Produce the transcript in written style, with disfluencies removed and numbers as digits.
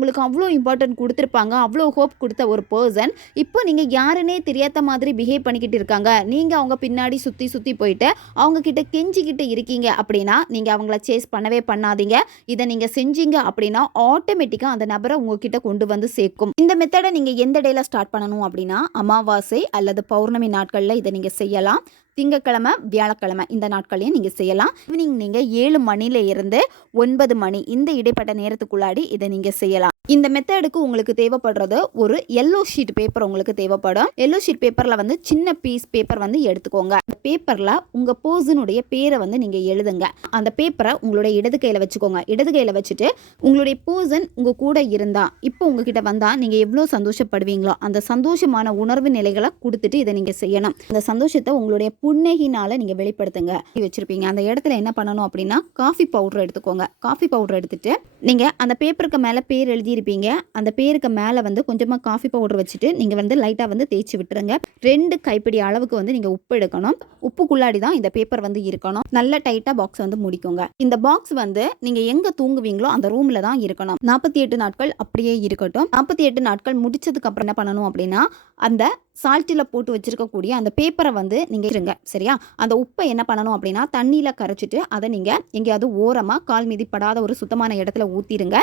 உங்களுக்கு அவ்வளோ இம்பார்ட்டன்ட் கொடுத்துருப்பாங்க, அவ்வளோ ஹோப் கொடுத்த ஒரு பர்சன் இப்போ நீங்கள் யாருன்னே தெரியாத மாதிரி பிஹேவ் பண்ணிக்கிட்டு இருக்காங்க. நீங்கள் அவங்க பின்னாடி சுற்றி சுற்றி போயிட்டு அவங்கக்கிட்ட கெஞ்சிக்கிட்டு இருக்கீங்க அப்படின்னா நீங்கள் அவங்கள சேஸ் பண்ணவே பண்ணாதீங்க. இதை நீங்கள் செஞ்சீங்க அப்படின்னா ஆட்டோமேட்டிக்காக அந்த நபரை உங்ககிட்ட கொண்டு வந்து சேர்க்கும். இந்த மெத்தடை நீங்கள் எந்த டேல ஸ்டார்ட் பண்ணணும் அப்படின்னா அமாவாசை அல்லது பௌர்ணமி நாட்களில் இதை நீங்கள் செய்யலாம். திங்கக்கிழமை, வியாழக்கிழமை இந்த நாட்களையும் நீங்கள் செய்யலாம். ஈவினிங் நீங்கள் 7 மணில இருந்து 9 மணி இந்த இடைப்பட்ட நேரத்துக்குள்ளாடி இதை நீங்கள் செய்யலாம். இந்த மெத்தடுக்கு உங்களுக்கு தேவைப்படுறது ஒரு எல்லோ ஷீட் பேப்பர் உங்களுக்கு தேவைப்படும். எல்லோ ஷீட் பேப்பரில் வந்து சின்ன பீஸ் பேப்பர் வந்து எடுத்துக்கோங்க. அந்த பேப்பரில் உங்கள் பர்சனுடைய பேரை வந்து நீங்கள் எழுதுங்க. அந்த பேப்பரை உங்களுடைய இடது கையில் வச்சுக்கோங்க. இடது கையில் வச்சுட்டு உங்களுடைய பர்சன் உங்கள் கூட இருந்தா இப்போ உங்ககிட்ட வந்தால் நீங்கள் எவ்வளோ சந்தோஷப்படுவீங்களோ அந்த சந்தோஷமான உணர்வு நிலைகளை கொடுத்துட்டு இதை நீங்கள் செய்யணும். அந்த சந்தோஷத்தை உங்களுடைய புன்னகையினால நீங்கள் வெளிப்படுத்துங்க. வச்சிருப்பீங்க அந்த இடத்துல என்ன பண்ணணும் அப்படின்னா காஃபி பவுடர் எடுத்துக்கோங்க. காஃபி பவுடர் எடுத்துட்டு நீங்கள் அந்த பேப்பருக்கு மேலே பேர் எழுதியிருப்பீங்க. அந்த பேருக்கு மேலே வந்து கொஞ்சமாக காஃபி பவுடர் வச்சுட்டு நீங்கள் வந்து லைட்டாக வந்து தேய்ச்சி விட்டுருங்க. 2 கைப்பிடி அளவுக்கு வந்து நீங்கள் உப்பு எடுக்கணும். உப்புக்குள்ளாடி தான் இந்த பேப்பர் வந்து இருக்கணும். நல்ல டைட்டாக பாக்ஸ் வந்து முடிக்கோங்க. இந்த பாக்ஸ் வந்து நீங்கள் எங்கே தூங்குவீங்களோ அந்த ரூமில் தான் இருக்கணும். 48 நாட்கள் அப்படியே இருக்கட்டும். 48 நாட்கள் முடிச்சதுக்கு அப்புறம் என்ன பண்ணணும் அப்படின்னா அந்த சால்ட்டில் போட்டு வச்சிருக்கக்கூடிய அந்த பேப்பரை வந்து நீங்கள் இருங்க. சரியா? அந்த உப்பை என்ன பண்ணணும் அப்படின்னா தண்ணியில் கரைச்சிட்டு அதை நீங்கள் எங்கேயாவது ஓரமாக கால் மீதி படாத ஒரு சுத்தமான இடத்துல ஊற்றிடுங்க.